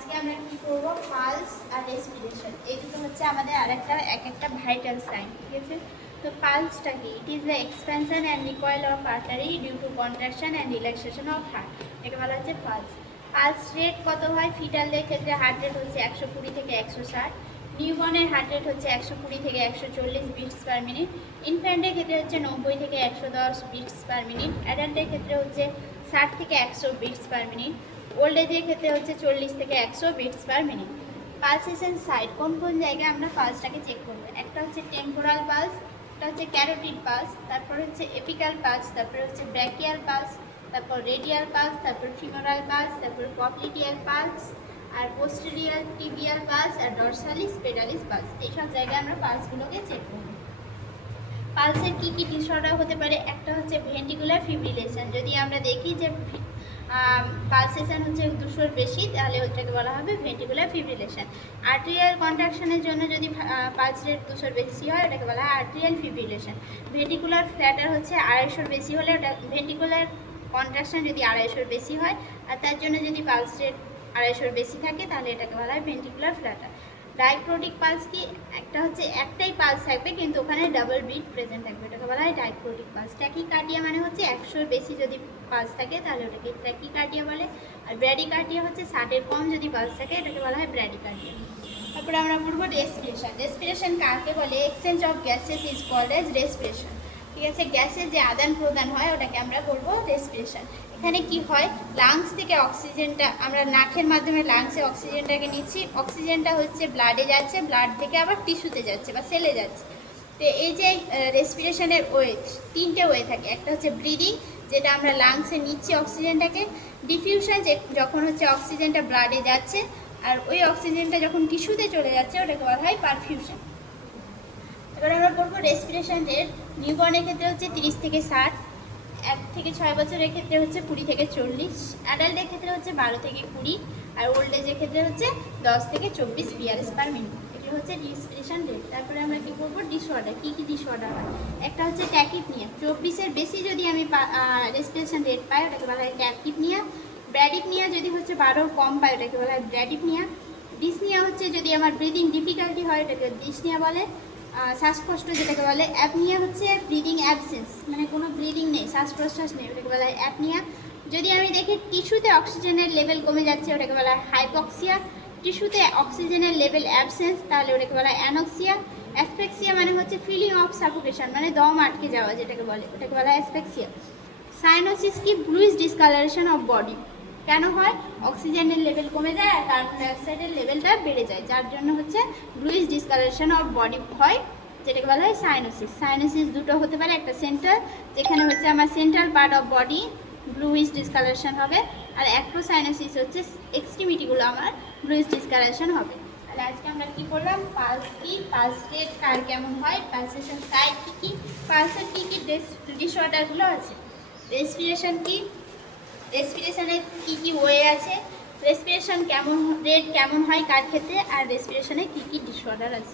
আজকে আমরা কি করব, পালস আর রেসপিরেশন, এই দুটো হচ্ছে আমাদের আরেকটা একটা ভাইটাল সাইন। ঠিক আছে, তো পালসটা কি? It is the expansion and recoil of artery due to contraction and relaxation of heart, একে বলা হচ্ছে পালস। পালস রেট কত হয়? ফিটালদের ক্ষেত্রে হার্ট রেট হচ্ছে 120 থেকে 160, নিউবর্নের হার্ট রেট হচ্ছে 120 থেকে 140 বিটস পার মিনিট, ইনফ্যান্টের ক্ষেত্রে হচ্ছে 90 থেকে 110 বিটস পার মিনিট, অ্যাডাল্টের ক্ষেত্রে হচ্ছে 60 থেকে 100 বিটস পার মিনিট, ওল্ড এজের ক্ষেত্রে হচ্ছে 40 থেকে 100 beats per minute. Pulsation side কোন কোন জায়গায় আমরা পালসটাকে চেক করবো? একটা হচ্ছে টেম্পোরাল পালস, একটা হচ্ছে ক্যারোটিড পালস, তারপর হচ্ছে এপিক্যাল পালস, তারপর হচ্ছে ব্র্যাকিয়াল পালস, তারপর রেডিয়াল পালস, তারপর ফিমোরাল পালস, তারপর পপ্লিটিয়াল পালস, আর পোস্টেরিয়াল টিবিয়াল পালস, আর ডরসালিস পেডালিস পালস। এইসব জায়গায় আমরা পালসগুলোকে চেক করব। পালসের কী কী ডিসঅর্ডার হতে পারে? একটা হচ্ছে ভেন্টিকুলার ফিব্রিলেশন। যদি আমরা দেখি যে পালসেশন হচ্ছে 200-র বেশি, তাহলে ওটাকে বলা হবে ভেন্টিকুলার ফিব্রিলেশন। আর্টেরিয়াল কন্ট্রাকশনের জন্য যদি পালস রেট 200-র বেশি হয়, ওটাকে বলা হয় আর্টেরিয়াল ফিব্রিলেশন। ভেন্টিকুলার ফ্ল্যাটার হচ্ছে 250-র বেশি হলে ওটা ভেন্টিকুলার কন্ট্রাকশন যদি 250-র বেশি হয়, আর তার জন্য যদি পালস রেট 250-র বেশি থাকে, তাহলে এটাকে বলা হয় ভেন্টিকুলার ফ্ল্যাটার। ডাইক্রোটিক পালস কি? একটা হচ্ছে একটাই পালস থাকবে কিন্তু ওখানে ডাবল বিট প্রেজেন্ট থাকবে, এটাকে বলা হয় ডাইক্রোটিক পালস। ট্যাকিকার্ডিয়া মানে হচ্ছে 100-র বেশি যদি পালস থাকে তাহলে ওটাকে ট্যাকিকার্ডিয়া বলে। আর ব্র্যাডিকার্ডিয়া হচ্ছে 60-এর কম যদি পালস থাকে, এটাকে বলা হয় ব্র্যাডিকার্ডিয়া। তারপরে আমরা পড়বো রেসপিরেশন। রেসপিরেশন কাকে বলে? Exchange of gases is called as respiration. ঠিক আছে, গ্যাসের যে আদান প্রদান হয় ওটাকে আমরা বলবো রেসপিরেশন। এখানে কি হয়, লাংস থেকে অক্সিজেনটা আমরা নাকের মাধ্যমে লাংসে অক্সিজেনটাকে নিচ্ছি, অক্সিজেনটা হচ্ছে ব্লাডে যাচ্ছে, ব্লাড থেকে আবার টিস্যুতে যাচ্ছে বা সেলে যাচ্ছে। তো এই যে রেসপিরেশনের ওয়ে, 3টে ওয়ে থাকে। একটা হচ্ছে ব্রিদিং, যেটা আমরা লাংসে নিচ্ছি অক্সিজেনটাকে। ডিফিউশন, যে যখন হচ্ছে অক্সিজেনটা ব্লাডে যাচ্ছে, আর ওই অক্সিজেনটা যখন টিস্যুতে চলে যাচ্ছে ওটাকে বলা হয় পারফিউশন। এবার আমরা পড়বো রেসপিরেশন রেট। নিউবর্নের ক্ষেত্রে হচ্ছে 30 থেকে 60, 1 থেকে 6 বছরের ক্ষেত্রে হচ্ছে 20 থেকে 40, অ্যাডাল্টের ক্ষেত্রে হচ্ছে 12 থেকে 20, আর ওল্ড এজের ক্ষেত্রে হচ্ছে 10 থেকে 24 বিআরএস পার মিনিট। এগুলো হচ্ছে রেসপিরেশন রেট। তারপরে আমরা কী করবো, ডিসঅর্ডার। কী কী ডিসঅর্ডার হয়? একটা হচ্ছে ট্যাকিপনিয়া। 24-এর বেশি যদি আমি রেসপিরেশন রেট পাই, ওটাকে বলা হয় ট্যাকিপনিয়া। ব্র্যাডিপনিয়া যদি হচ্ছে 12-র কম পাই, ওটাকে বলা হয় ব্র্যাডিপনিয়া। ডিসনিয়া হচ্ছে যদি আমার ব্রিদিং ডিফিকাল্টি হয়, ওটাকে ডিসনিয়া বলে। শ্বাসকষ্ট যেটাকে বলে। অ্যাপনিয়া হচ্ছে ব্রিদিং অ্যাবসেন্স, মানে কোনো ব্রিদিং নেই, শ্বাস প্রশ্বাস নেই, ওটাকে বলা হয় অ্যাপনিয়া। যদি আমি দেখি টিস্যুতে অক্সিজেনের লেভেল কমে যাচ্ছে, ওটাকে বলা হয় হাইপক্সিয়া। টিস্যুতে অক্সিজেনের লেভেল অ্যাবসেন্স, তাহলে ওটাকে বলা হয় অ্যানোক্সিয়া। অ্যাসফেক্সিয়া মানে হচ্ছে ফিলিং অফ সাফোকেশন, মানে দম আটকে যাওয়া যেটাকে বলে, ওটাকে বলা হয় অ্যাসফেক্সিয়া। সাইনোসিস কি? Bluish discolouration of body. কেন হয়? অক্সিজেনের লেভেল কমে যায় আর কার্বন ডাইঅক্সাইডের লেভেলটা বেড়ে যায়, যার জন্য হচ্ছে ব্লুইশ ডিসকালারেশন অফ বডি হয়, যেটাকে বলা হয় সাইনোসিস। সাইনোসিস দুটো হতে পারে, একটা সেন্ট্রাল, যেখানে হচ্ছে আমার central part of body bluish discolouration হবে, আর অ্যাক্রোসাইনোসিস হচ্ছে এক্সট্রিমিটিগুলো আমার ব্লুইশ ডিসকালারেশন হবে। তাহলে আজকে আমরা কি করলাম, পালস কি, পালস রেট কার কেমন হয়, পালসেশন সাইড কী কী, পালসের কী কী ডিসঅর্ডারগুলো আছে, রেসপিরেশন কি, রেসপিরেশনের কী কী ওয়ে আছে, রেসপিরেশন কেমন রেট কেমন হয় কার ক্ষেত্রে, আর রেসপিরেশনে কী কী ডিসঅর্ডার আছে।